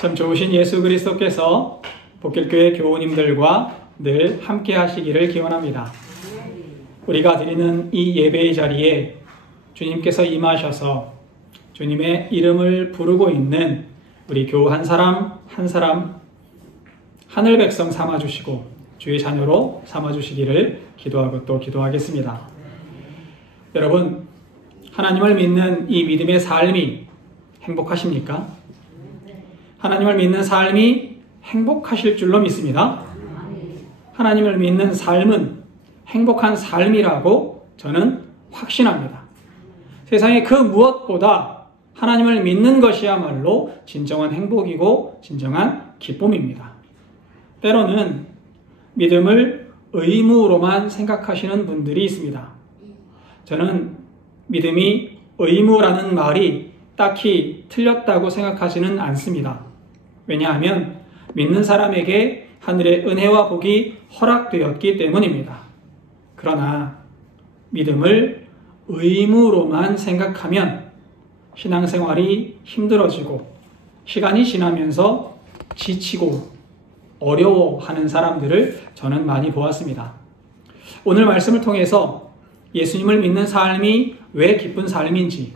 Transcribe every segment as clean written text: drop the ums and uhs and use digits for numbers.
참 좋으신 예수 그리스도께서 복길교회 교우님들과 늘 함께 하시기를 기원합니다. 우리가 드리는 이 예배의 자리에 주님께서 임하셔서 주님의 이름을 부르고 있는 우리 교우 한 사람 한 사람 하늘 백성 삼아주시고 주의 자녀로 삼아주시기를 기도하고 또 기도하겠습니다. 여러분, 하나님을 믿는 이 믿음의 삶이 행복하십니까? 하나님을 믿는 삶이 행복하실 줄로 믿습니다. 하나님을 믿는 삶은 행복한 삶이라고 저는 확신합니다. 세상에 그 무엇보다 하나님을 믿는 것이야말로 진정한 행복이고 진정한 기쁨입니다. 때로는 믿음을 의무로만 생각하시는 분들이 있습니다. 저는 믿음이 의무라는 말이 딱히 틀렸다고 생각하지는 않습니다. 왜냐하면 믿는 사람에게 하늘의 은혜와 복이 허락되었기 때문입니다. 그러나 믿음을 의무로만 생각하면 신앙생활이 힘들어지고 시간이 지나면서 지치고 어려워하는 사람들을 저는 많이 보았습니다. 오늘 말씀을 통해서 예수님을 믿는 삶이 왜 기쁜 삶인지,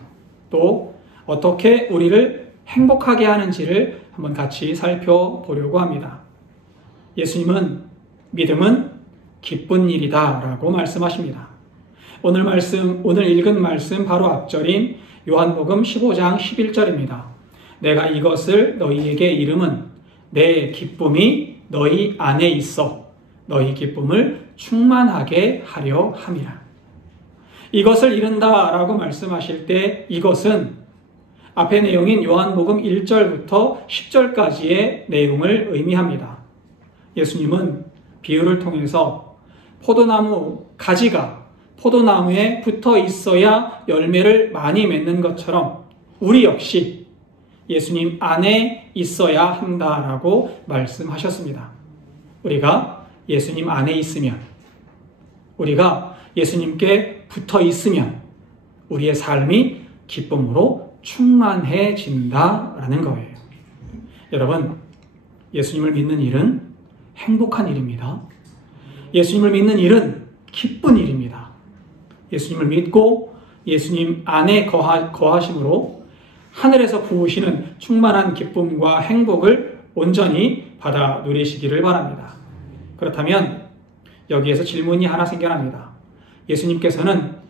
또 어떻게 우리를 행복하게 하는지를 한번 같이 살펴보려고 합니다. 예수님은 믿음은 기쁜 일이다 라고 말씀하십니다. 오늘 읽은 말씀 바로 앞절인 요한복음 15장 11절입니다. 내가 이것을 너희에게 이름은 내 기쁨이 너희 안에 있어 너희 기쁨을 충만하게 하려 함이라. 이것을 이룬다 라고 말씀하실 때 이것은 앞의 내용인 요한복음 1절부터 10절까지의 내용을 의미합니다. 예수님은 비유를 통해서 포도나무 가지가 포도나무에 붙어 있어야 열매를 많이 맺는 것처럼 우리 역시 예수님 안에 있어야 한다라고 말씀하셨습니다. 우리가 예수님 안에 있으면, 우리가 예수님께 붙어 있으면 우리의 삶이 기쁨으로 충만해진다라는 거예요. 여러분, 예수님을 믿는 일은 행복한 일입니다. 예수님을 믿는 일은 기쁜 일입니다. 예수님을 믿고 예수님 안에 거하심으로 하늘에서 부으시는 충만한 기쁨과 행복을 온전히 받아 누리시기를 바랍니다. 그렇다면 여기에서 질문이 하나 생겨납니다. 예수님께서는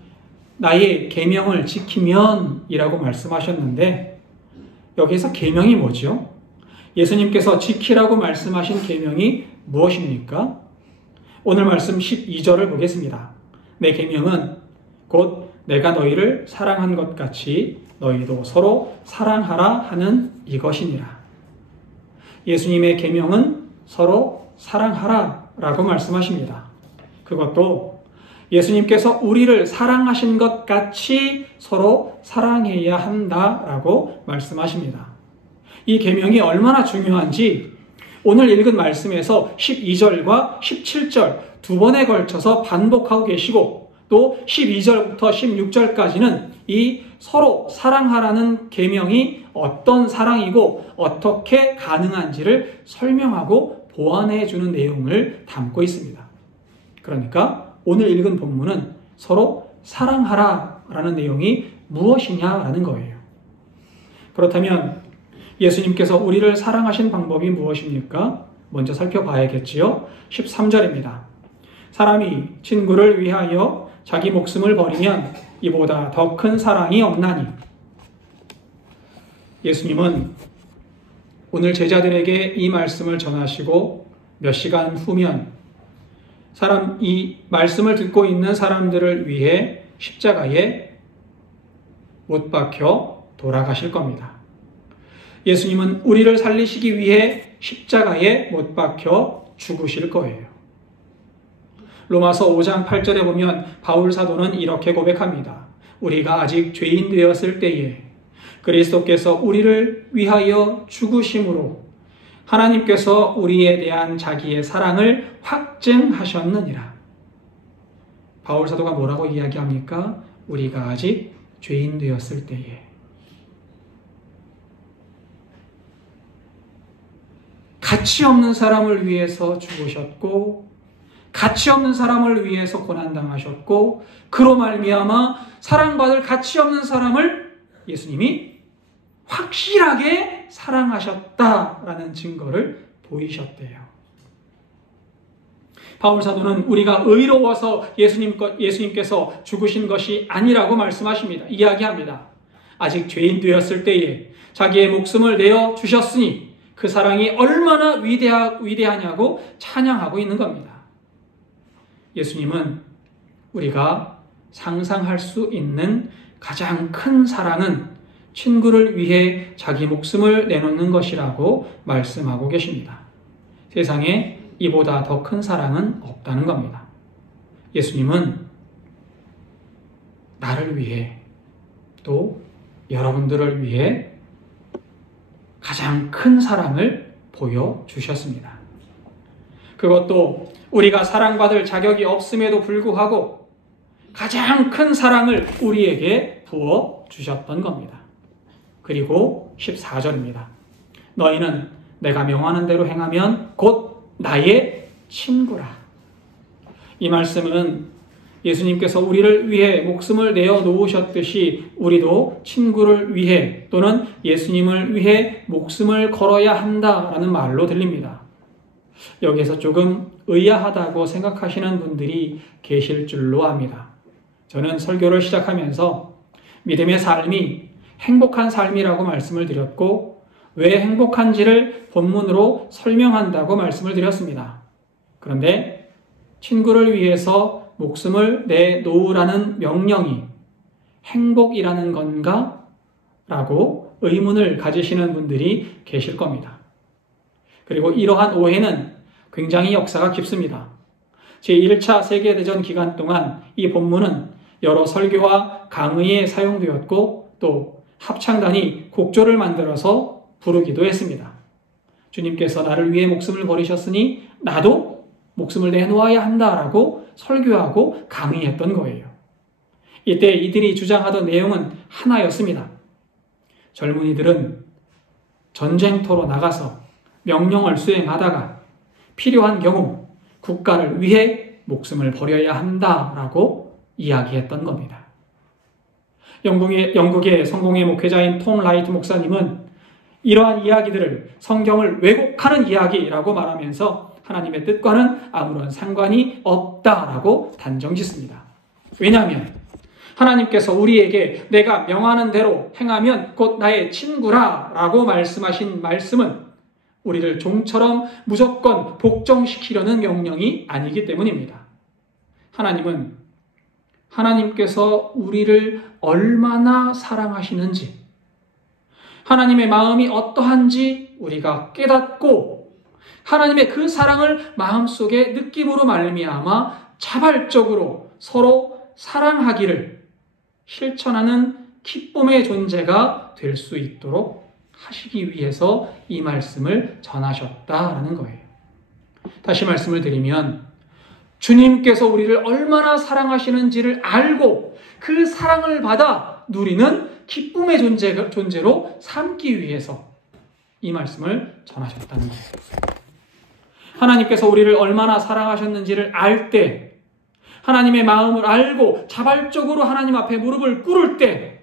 나의 계명을 지키면 이라고 말씀하셨는데 여기에서 계명이 뭐죠? 예수님께서 지키라고 말씀하신 계명이 무엇입니까? 오늘 말씀 12절을 보겠습니다. 내 계명은 곧 내가 너희를 사랑한 것 같이 너희도 서로 사랑하라 하는 이것이니라. 예수님의 계명은 서로 사랑하라 라고 말씀하십니다. 그것도 예수님께서 우리를 사랑하신 것 같이 서로 사랑해야 한다라고 말씀하십니다. 이 계명이 얼마나 중요한지 오늘 읽은 말씀에서 12절과 17절 두 번에 걸쳐서 반복하고 계시고 또 12절부터 16절까지는 이 서로 사랑하라는 계명이 어떤 사랑이고 어떻게 가능한지를 설명하고 보완해 주는 내용을 담고 있습니다. 그러니까 오늘 읽은 본문은 서로 사랑하라 라는 내용이 무엇이냐라는 거예요. 그렇다면 예수님께서 우리를 사랑하신 방법이 무엇입니까? 먼저 살펴봐야겠지요. 13절입니다. 사람이 친구를 위하여 자기 목숨을 버리면 이보다 더 큰 사랑이 없나니. 예수님은 오늘 제자들에게 이 말씀을 전하시고 몇 시간 후면 이 말씀을 듣고 있는 사람들을 위해 십자가에 못 박혀 돌아가실 겁니다. 예수님은 우리를 살리시기 위해 십자가에 못 박혀 죽으실 거예요. 로마서 5장 8절에 보면 바울 사도는 이렇게 고백합니다. 우리가 아직 죄인 되었을 때에 그리스도께서 우리를 위하여 죽으심으로 하나님께서 우리에 대한 자기의 사랑을 확증하셨느니라. 바울 사도가 뭐라고 이야기합니까? 우리가 아직 죄인 되었을 때에. 가치 없는 사람을 위해서 죽으셨고 가치 없는 사람을 위해서 고난당하셨고 그로 말미암아 사랑받을 가치 없는 사람을 예수님이 확실하게 사랑하셨다라는 증거를 보이셨대요. 바울 사도는 우리가 의로워서 예수님께서 죽으신 것이 아니라고 말씀하십니다. 이야기합니다. 아직 죄인 되었을 때에 자기의 목숨을 내어 주셨으니 그 사랑이 얼마나 위대하냐고 찬양하고 있는 겁니다. 예수님은 우리가 상상할 수 있는 가장 큰 사랑은 친구를 위해 자기 목숨을 내놓는 것이라고 말씀하고 계십니다. 세상에 이보다 더 큰 사랑은 없다는 겁니다. 예수님은 나를 위해 또 여러분들을 위해 가장 큰 사랑을 보여주셨습니다. 그것도 우리가 사랑받을 자격이 없음에도 불구하고 가장 큰 사랑을 우리에게 부어주셨던 겁니다. 그리고 14절입니다. 너희는 내가 명하는 대로 행하면 곧 나의 친구라. 이 말씀은 예수님께서 우리를 위해 목숨을 내어 놓으셨듯이 우리도 친구를 위해 또는 예수님을 위해 목숨을 걸어야 한다라는 말로 들립니다. 여기에서 조금 의아하다고 생각하시는 분들이 계실 줄로 압니다. 저는 설교를 시작하면서 믿음의 삶이 행복한 삶이라고 말씀을 드렸고 왜 행복한지를 본문으로 설명한다고 말씀을 드렸습니다. 그런데 친구를 위해서 목숨을 내놓으라는 명령이 행복이라는 건가? 라고 의문을 가지시는 분들이 계실 겁니다. 그리고 이러한 오해는 굉장히 역사가 깊습니다. 제1차 세계대전 기간 동안 이 본문은 여러 설교와 강의에 사용되었고 또 합창단이 곡조를 만들어서 부르기도 했습니다. 주님께서 나를 위해 목숨을 버리셨으니 나도 목숨을 내놓아야 한다라고 설교하고 강의했던 거예요. 이때 이들이 주장하던 내용은 하나였습니다. 젊은이들은 전쟁터로 나가서 명령을 수행하다가 필요한 경우 국가를 위해 목숨을 버려야 한다라고 이야기했던 겁니다. 영국의 성공의 목회자인 톰 라이트 목사님은 이러한 이야기들을 성경을 왜곡하는 이야기라고 말하면서 하나님의 뜻과는 아무런 상관이 없다라고 단정짓습니다. 왜냐하면 하나님께서 우리에게 내가 명하는 대로 행하면 곧 나의 친구라 라고 말씀하신 말씀은 우리를 종처럼 무조건 복종시키려는 명령이 아니기 때문입니다. 하나님은 하나님께서 우리를 얼마나 사랑하시는지 하나님의 마음이 어떠한지 우리가 깨닫고 하나님의 그 사랑을 마음속에 느낌으로 말미암아 자발적으로 서로 사랑하기를 실천하는 기쁨의 존재가 될 수 있도록 하시기 위해서 이 말씀을 전하셨다라는 거예요. 다시 말씀을 드리면 주님께서 우리를 얼마나 사랑하시는지를 알고 그 사랑을 받아 누리는 기쁨의 존재로 삼기 위해서 이 말씀을 전하셨다는 거예요. 하나님께서 우리를 얼마나 사랑하셨는지를 알 때, 하나님의 마음을 알고 자발적으로 하나님 앞에 무릎을 꿇을 때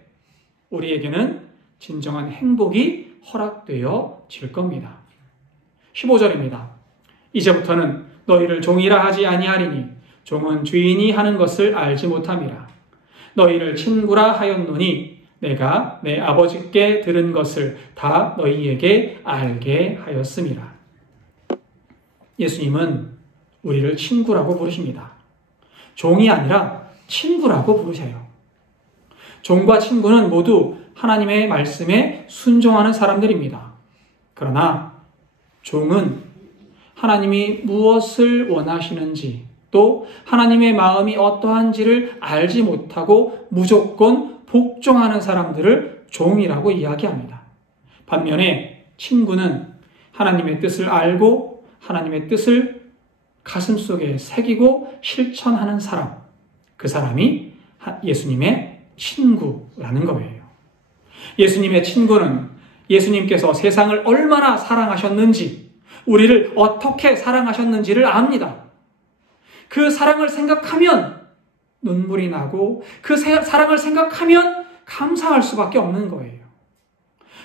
우리에게는 진정한 행복이 허락되어질 겁니다. 15절입니다. 이제부터는 너희를 종이라 하지 아니하리니 종은 주인이 하는 것을 알지 못함이라. 너희를 친구라 하였노니 내가 내 아버지께 들은 것을 다 너희에게 알게 하였음이라. 예수님은 우리를 친구라고 부르십니다. 종이 아니라 친구라고 부르셔요. 종과 친구는 모두 하나님의 말씀에 순종하는 사람들입니다. 그러나 종은 하나님이 무엇을 원하시는지 또 하나님의 마음이 어떠한지를 알지 못하고 무조건 복종하는 사람들을 종이라고 이야기합니다. 반면에 친구는 하나님의 뜻을 알고 하나님의 뜻을 가슴속에 새기고 실천하는 사람, 그 사람이 예수님의 친구라는 거예요. 예수님의 친구는 예수님께서 세상을 얼마나 사랑하셨는지, 우리를 어떻게 사랑하셨는지를 압니다. 그 사랑을 생각하면 눈물이 나고 그 사랑을 생각하면 감사할 수밖에 없는 거예요.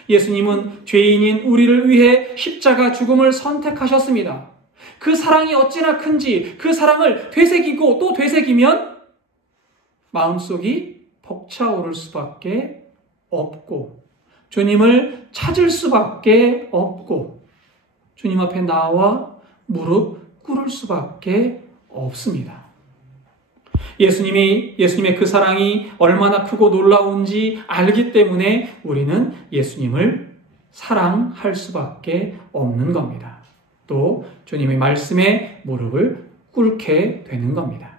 예수님은 죄인인 우리를 위해 십자가 죽음을 선택하셨습니다. 그 사랑이 어찌나 큰지 그 사랑을 되새기고 또 되새기면 마음속이 벅차오를 수밖에 없고 주님을 찾을 수밖에 없고 주님 앞에 나와 무릎 꿇을 수밖에 없습니다. 예수님의 그 사랑이 얼마나 크고 놀라운지 알기 때문에 우리는 예수님을 사랑할 수밖에 없는 겁니다. 또 주님의 말씀에 무릎을 꿇게 되는 겁니다.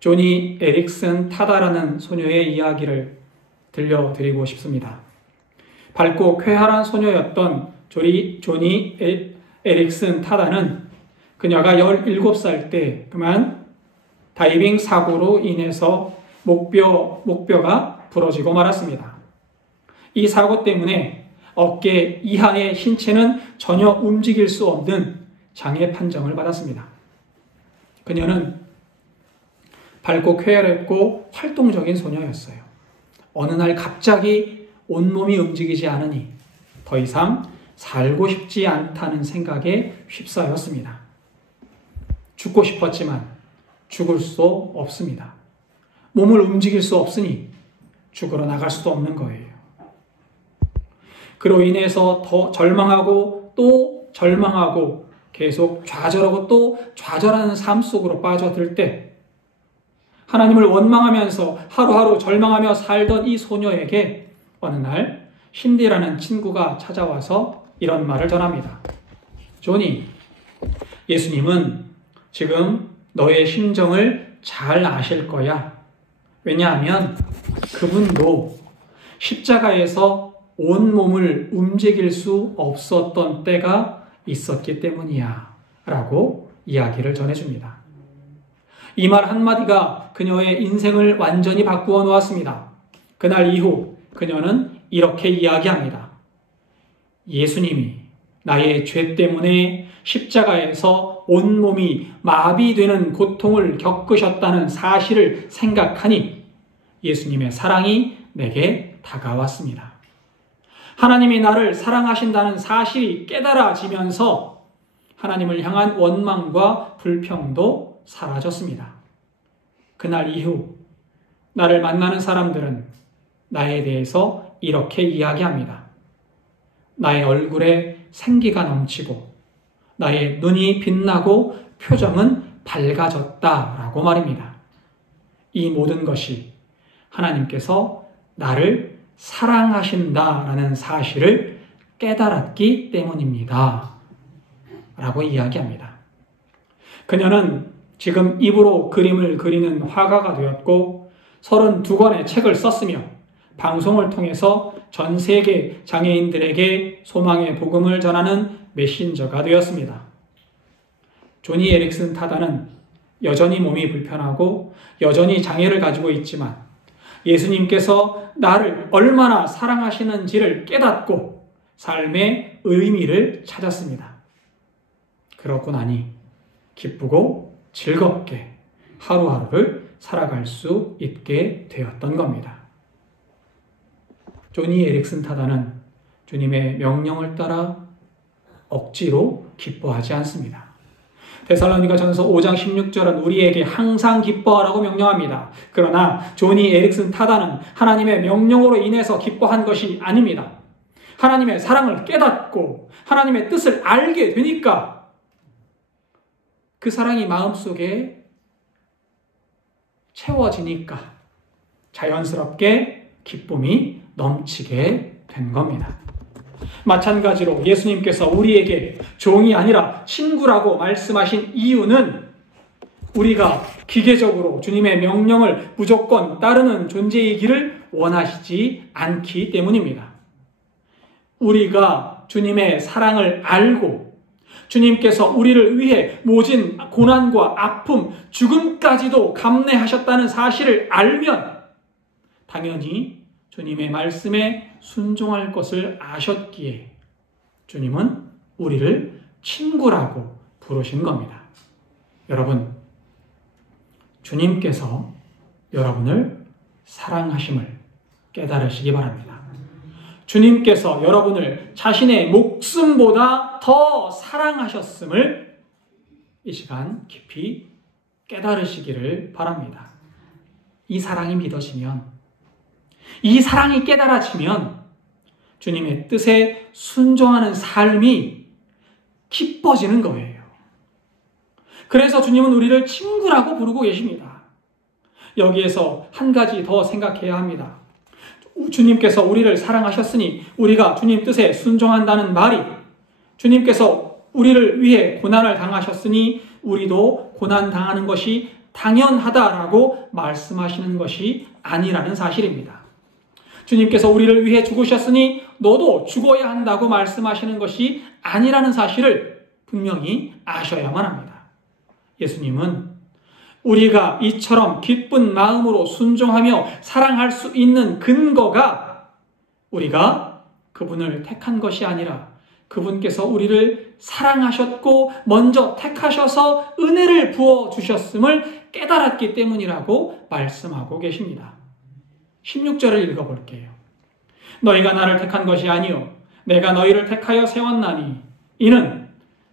조니 에릭슨 타다라는 소녀의 이야기를 들려드리고 싶습니다. 밝고 쾌활한 소녀였던 조니 에릭슨 타다는 그녀가 17살 때 그만 다이빙 사고로 인해서 목뼈가 부러지고 말았습니다. 이 사고 때문에 어깨 이하의 신체는 전혀 움직일 수 없는 장애 판정을 받았습니다. 그녀는 밝고 쾌활했고 활동적인 소녀였어요. 어느 날 갑자기 온몸이 움직이지 않으니 더 이상 살고 싶지 않다는 생각에 휩싸였습니다. 죽고 싶었지만 죽을 수 없습니다. 몸을 움직일 수 없으니 죽으러 나갈 수도 없는 거예요. 그로 인해서 더 절망하고 또 절망하고 계속 좌절하고 또 좌절하는 삶 속으로 빠져들 때 하나님을 원망하면서 하루하루 절망하며 살던 이 소녀에게 어느 날 신디라는 친구가 찾아와서 이런 말을 전합니다. 조니, 예수님은 지금 너의 심정을 잘 아실 거야. 왜냐하면 그분도 십자가에서 온몸을 움직일 수 없었던 때가 있었기 때문이야. 라고 이야기를 전해줍니다. 이 말 한마디가 그녀의 인생을 완전히 바꾸어 놓았습니다. 그날 이후 그녀는 이렇게 이야기합니다. 예수님이 나의 죄 때문에 십자가에서 온몸이 마비되는 고통을 겪으셨다는 사실을 생각하니 예수님의 사랑이 내게 다가왔습니다. 하나님이 나를 사랑하신다는 사실이 깨달아지면서 하나님을 향한 원망과 불평도 사라졌습니다. 그날 이후 나를 만나는 사람들은 나에 대해서 이렇게 이야기합니다. 나의 얼굴에 생기가 넘치고 나의 눈이 빛나고 표정은 밝아졌다라고 말입니다. 이 모든 것이 하나님께서 나를 사랑하신다라는 사실을 깨달았기 때문입니다. 라고 이야기합니다. 그녀는 지금 입으로 그림을 그리는 화가가 되었고 32권의 책을 썼으며 방송을 통해서 전 세계 장애인들에게 소망의 복음을 전하는 메신저가 되었습니다. 조니 에릭슨 타다는 여전히 몸이 불편하고 여전히 장애를 가지고 있지만 예수님께서 나를 얼마나 사랑하시는지를 깨닫고 삶의 의미를 찾았습니다. 그렇고 나니 기쁘고 즐겁게 하루하루를 살아갈 수 있게 되었던 겁니다. 조니 에릭슨 타다는 주님의 명령을 따라 억지로 기뻐하지 않습니다. 데살로니가전서 5장 16절은 우리에게 항상 기뻐하라고 명령합니다. 그러나 조니 에릭슨 타다는 하나님의 명령으로 인해서 기뻐한 것이 아닙니다. 하나님의 사랑을 깨닫고 하나님의 뜻을 알게 되니까 그 사랑이 마음속에 채워지니까 자연스럽게 기쁨이 넘치게 된 겁니다. 마찬가지로 예수님께서 우리에게 종이 아니라 친구라고 말씀하신 이유는 우리가 기계적으로 주님의 명령을 무조건 따르는 존재이기를 원하시지 않기 때문입니다. 우리가 주님의 사랑을 알고 주님께서 우리를 위해 모진 고난과 아픔, 죽음까지도 감내하셨다는 사실을 알면 당연히 주님의 말씀에 순종할 것을 아셨기에 주님은 우리를 친구라고 부르신 겁니다. 여러분, 주님께서 여러분을 사랑하심을 깨달으시기 바랍니다. 주님께서 여러분을 자신의 목숨보다 더 사랑하셨음을 이 시간 깊이 깨달으시기를 바랍니다. 이 사랑이 믿어지면, 이 사랑이 깨달아지면 주님의 뜻에 순종하는 삶이 기뻐지는 거예요. 그래서 주님은 우리를 친구라고 부르고 계십니다. 여기에서 한 가지 더 생각해야 합니다. 주님께서 우리를 사랑하셨으니 우리가 주님 뜻에 순종한다는 말이, 주님께서 우리를 위해 고난을 당하셨으니 우리도 고난 당하는 것이 당연하다라고 말씀하시는 것이 아니라는 사실입니다. 주님께서 우리를 위해 죽으셨으니 너도 죽어야 한다고 말씀하시는 것이 아니라는 사실을 분명히 아셔야만 합니다. 예수님은 우리가 이처럼 기쁜 마음으로 순종하며 사랑할 수 있는 근거가 우리가 그분을 택한 것이 아니라 그분께서 우리를 사랑하셨고 먼저 택하셔서 은혜를 부어주셨음을 깨달았기 때문이라고 말씀하고 계십니다. 16절을 읽어볼게요. 너희가 나를 택한 것이 아니요 내가 너희를 택하여 세웠나니 이는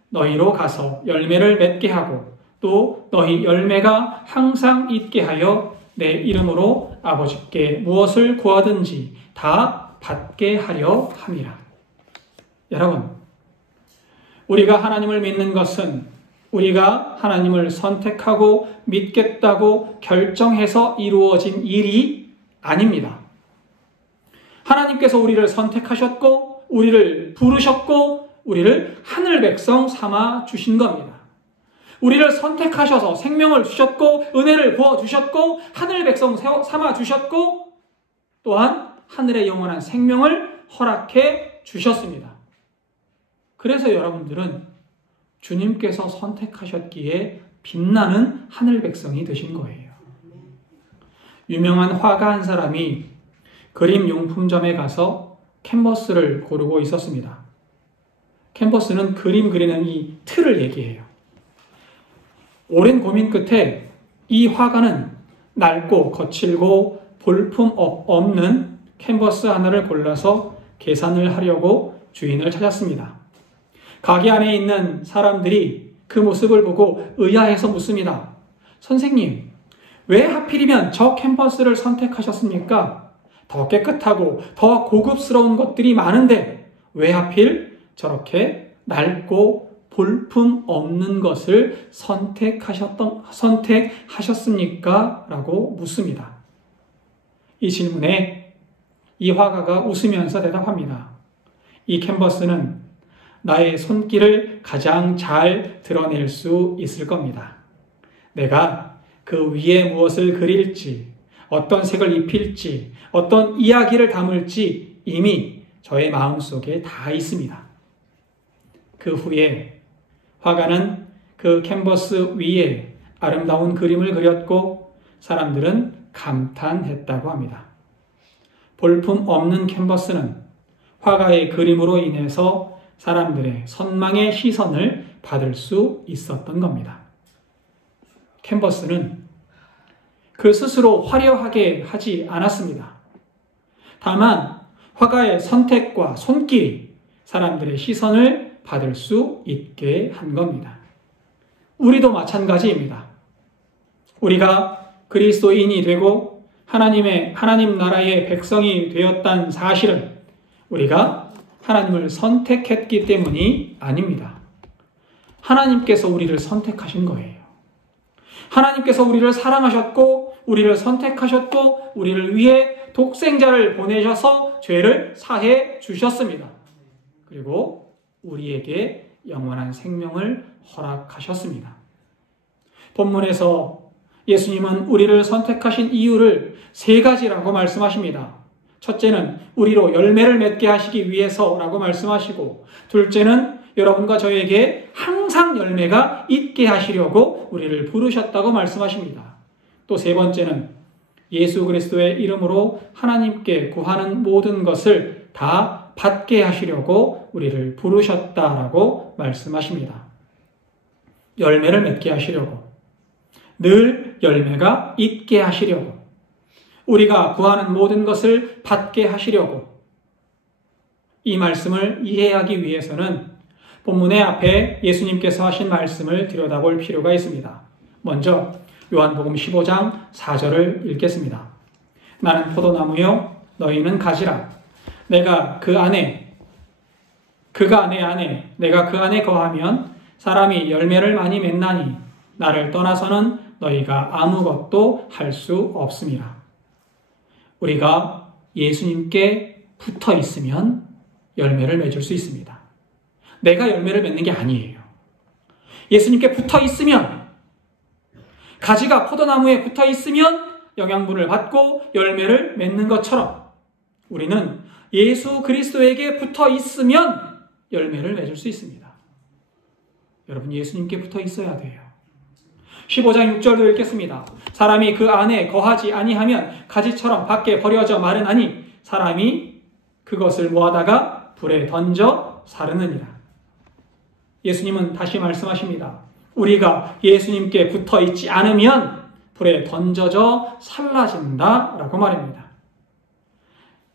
너희로 가서 열매를 맺게 하고 또 너희 열매가 항상 있게 하여 내 이름으로 아버지께 무엇을 구하든지 다 받게 하려 함이라. 여러분, 우리가 하나님을 믿는 것은 우리가 하나님을 선택하고 믿겠다고 결정해서 이루어진 일이 아닙니다. 하나님께서 우리를 선택하셨고 우리를 부르셨고 우리를 하늘 백성 삼아 주신 겁니다. 우리를 선택하셔서 생명을 주셨고 은혜를 부어주셨고 하늘 백성 삼아 주셨고 또한 하늘의 영원한 생명을 허락해 주셨습니다. 그래서 여러분들은 주님께서 선택하셨기에 빛나는 하늘 백성이 되신 거예요. 유명한 화가 한 사람이 그림 용품점에 가서 캔버스를 고르고 있었습니다. 캔버스는 그림 그리는 이 틀을 얘기해요. 오랜 고민 끝에 이 화가는 낡고 거칠고 볼품 없는 캔버스 하나를 골라서 계산을 하려고 주인을 찾았습니다. 가게 안에 있는 사람들이 그 모습을 보고 의아해서 묻습니다. 선생님, 왜 하필이면 저 캔버스를 선택하셨습니까? 더 깨끗하고 더 고급스러운 것들이 많은데 왜 하필 저렇게 낡고 볼품 없는 것을 선택하셨습니까? 라고 묻습니다. 이 질문에 이 화가가 웃으면서 대답합니다. 이 캔버스는 나의 손길을 가장 잘 드러낼 수 있을 겁니다. 내가 그 위에 무엇을 그릴지, 어떤 색을 입힐지, 어떤 이야기를 담을지 이미 저의 마음속에 다 있습니다. 그 후에 화가는 그 캔버스 위에 아름다운 그림을 그렸고 사람들은 감탄했다고 합니다. 볼품 없는 캔버스는 화가의 그림으로 인해서 사람들의 선망의 시선을 받을 수 있었던 겁니다. 캔버스는 그 스스로 화려하게 하지 않았습니다. 다만 화가의 선택과 손길이 사람들의 시선을 받을 수 있게 한 겁니다. 우리도 마찬가지입니다. 우리가 그리스도인이 되고 하나님 나라의 백성이 되었다는 사실은 우리가 하나님을 선택했기 때문이 아닙니다. 하나님께서 우리를 선택하신 거예요. 하나님께서 우리를 사랑하셨고 우리를 선택하셨고 우리를 위해 독생자를 보내셔서 죄를 사해 주셨습니다. 그리고 우리에게 영원한 생명을 허락하셨습니다. 본문에서 예수님은 우리를 선택하신 이유를 3가지라고 말씀하십니다. 첫째는 우리로 열매를 맺게 하시기 위해서라고 말씀하시고, 둘째는 여러분과 저에게 항상 열매가 있게 하시려고 우리를 부르셨다고 말씀하십니다. 또 3번째는 예수 그리스도의 이름으로 하나님께 구하는 모든 것을 다 받게 하시려고 우리를 부르셨다라고 말씀하십니다. 열매를 맺게 하시려고, 늘 열매가 있게 하시려고, 우리가 구하는 모든 것을 받게 하시려고, 이 말씀을 이해하기 위해서는 본문의 앞에 예수님께서 하신 말씀을 들여다볼 필요가 있습니다. 먼저 요한복음 15장 4절을 읽겠습니다. 나는 포도나무요 너희는 가지라. 내가 그 안에, 그가 내 안에, 내가 그 안에 거하면 사람이 열매를 많이 맺나니 나를 떠나서는 너희가 아무것도 할 수 없음이라. 우리가 예수님께 붙어 있으면 열매를 맺을 수 있습니다. 내가 열매를 맺는 게 아니에요. 예수님께 붙어 있으면, 가지가 포도나무에 붙어 있으면 영양분을 받고 열매를 맺는 것처럼 우리는 예수 그리스도에게 붙어 있으면 열매를 맺을 수 있습니다. 여러분, 예수님께 붙어 있어야 돼요. 15장 6절도 읽겠습니다. 사람이 그 안에 거하지 아니하면 가지처럼 밖에 버려져 마르나니 사람이 그것을 모아다가 불에 던져 사르느니라. 예수님은 다시 말씀하십니다. 우리가 예수님께 붙어 있지 않으면 불에 던져져 살라진다라고 말합니다.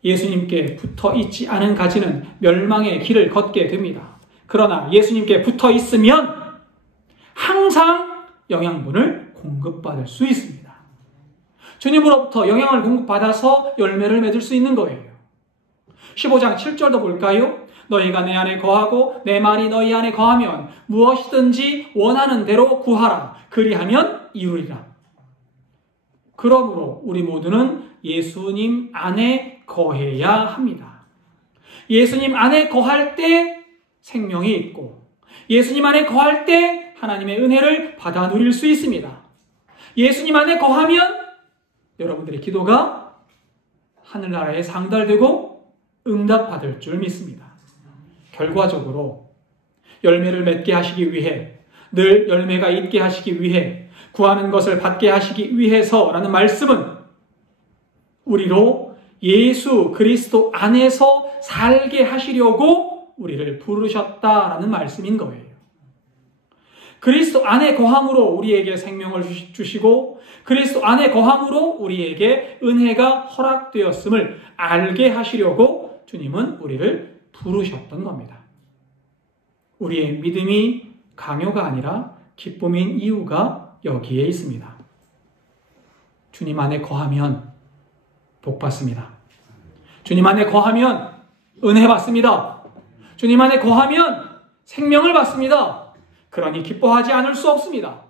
예수님께 붙어 있지 않은 가지는 멸망의 길을 걷게 됩니다. 그러나 예수님께 붙어 있으면 항상 영양분을 공급받을 수 있습니다. 주님으로부터 영양을 공급받아서 열매를 맺을 수 있는 거예요. 15장 7절도 볼까요? 너희가 내 안에 거하고 내 말이 너희 안에 거하면 무엇이든지 원하는 대로 구하라. 그리하면 이루리라. 그러므로 우리 모두는 예수님 안에 거해야 합니다. 예수님 안에 거할 때 생명이 있고, 예수님 안에 거할 때 하나님의 은혜를 받아 누릴 수 있습니다. 예수님 안에 거하면 여러분들의 기도가 하늘나라에 상달되고 응답받을 줄 믿습니다. 결과적으로 열매를 맺게 하시기 위해, 늘 열매가 있게 하시기 위해, 구하는 것을 받게 하시기 위해서라는 말씀은 우리로 예수 그리스도 안에서 살게 하시려고 우리를 부르셨다라는 말씀인 거예요. 그리스도 안에 거함으로 우리에게 생명을 주시고 그리스도 안에 거함으로 우리에게 은혜가 허락되었음을 알게 하시려고 주님은 우리를 부르셨던 겁니다. 우리의 믿음이 강요가 아니라 기쁨인 이유가 여기에 있습니다. 주님 안에 거하면 복 받습니다. 주님 안에 거하면 은혜 받습니다. 주님 안에 거하면 생명을 받습니다. 그러니 기뻐하지 않을 수 없습니다.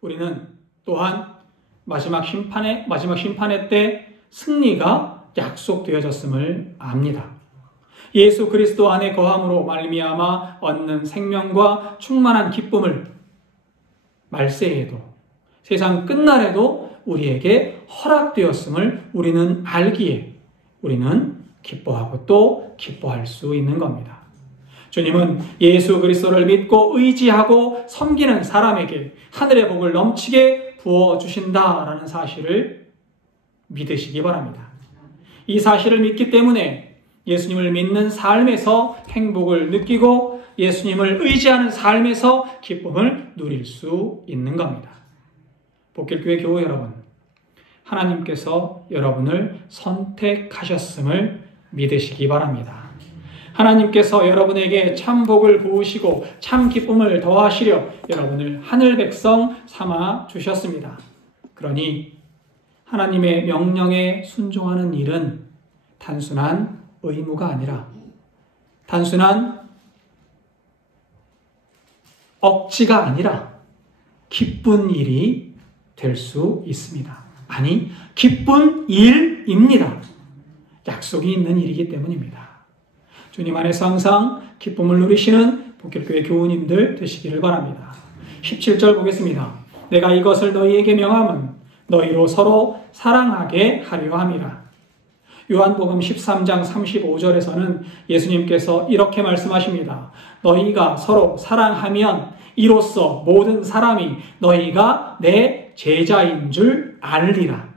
우리는 또한 마지막 심판의 때 승리가 약속되어졌음을 압니다. 예수 그리스도 안에 거함으로 말미암아 얻는 생명과 충만한 기쁨을 말세에도, 세상 끝날에도 우리에게 허락되었음을 우리는 알기에 우리는 기뻐하고 또 기뻐할 수 있는 겁니다. 주님은 예수 그리스도를 믿고 의지하고 섬기는 사람에게 하늘의 복을 넘치게 부어주신다라는 사실을 믿으시기 바랍니다. 이 사실을 믿기 때문에 예수님을 믿는 삶에서 행복을 느끼고 예수님을 의지하는 삶에서 기쁨을 누릴 수 있는 겁니다. 복길교회 교우 여러분, 하나님께서 여러분을 선택하셨음을 믿으시기 바랍니다. 하나님께서 여러분에게 참 복을 부으시고 참 기쁨을 더하시려 여러분을 하늘 백성 삼아 주셨습니다. 그러니 하나님의 명령에 순종하는 일은 단순한 의무가 아니라 단순한 억지가 아니라 기쁜 일이 될 수 있습니다. 아니, 기쁜 일입니다. 약속이 있는 일이기 때문입니다. 주님 안에서 항상 기쁨을 누리시는 복길교회 교우님들 되시기를 바랍니다. 17절 보겠습니다. 내가 이것을 너희에게 명함은 너희로 서로 사랑하게 하려 함이라. 요한복음 13장 35절에서는 예수님께서 이렇게 말씀하십니다. 너희가 서로 사랑하면 이로써 모든 사람이 너희가 내 제자인 줄 알리라.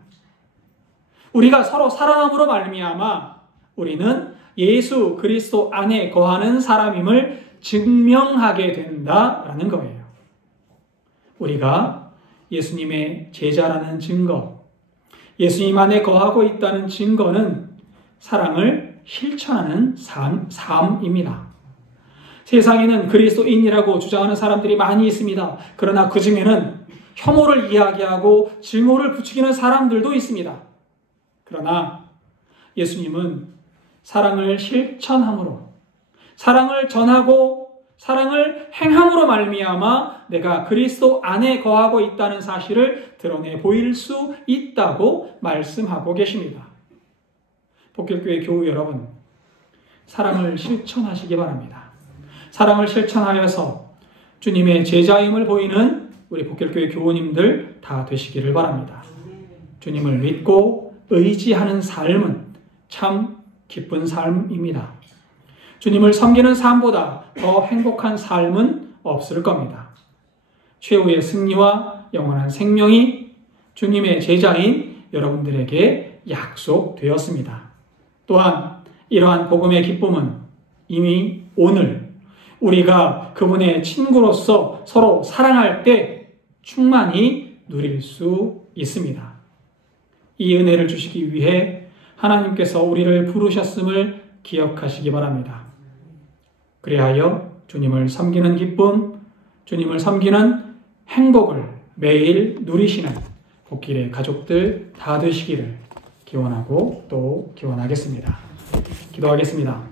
우리가 서로 사랑함으로 말미암아 우리는 예수 그리스도 안에 거하는 사람임을 증명하게 된다라는 거예요. 우리가 예수님의 제자라는 증거, 예수님 안에 거하고 있다는 증거는 사랑을 실천하는 삶입니다. 세상에는 그리스도인이라고 주장하는 사람들이 많이 있습니다. 그러나 그 중에는 혐오를 이야기하고 증오를 부추기는 사람들도 있습니다. 그러나 예수님은 사랑을 실천함으로, 사랑을 전하고 사랑을 행함으로 말미암아 내가 그리스도 안에 거하고 있다는 사실을 드러내 보일 수 있다고 말씀하고 계십니다. 복결교회 교우 여러분, 사랑을 실천하시기 바랍니다. 사랑을 실천하여서 주님의 제자임을 보이는 우리 복결교회 교우님들 다 되시기를 바랍니다. 주님을 믿고 의지하는 삶은 참 기쁜 삶입니다. 주님을 섬기는 삶보다 더 행복한 삶은 없을 겁니다. 최후의 승리와 영원한 생명이 주님의 제자인 여러분들에게 약속되었습니다. 또한 이러한 복음의 기쁨은 이미 오늘 우리가 그분의 친구로서 서로 사랑할 때 충만히 누릴 수 있습니다. 이 은혜를 주시기 위해 하나님께서 우리를 부르셨음을 기억하시기 바랍니다. 그리하여 주님을 섬기는 기쁨, 주님을 섬기는 행복을 매일 누리시는 복길의 가족들 다 되시기를 기원하고 또 기원하겠습니다. 기도하겠습니다.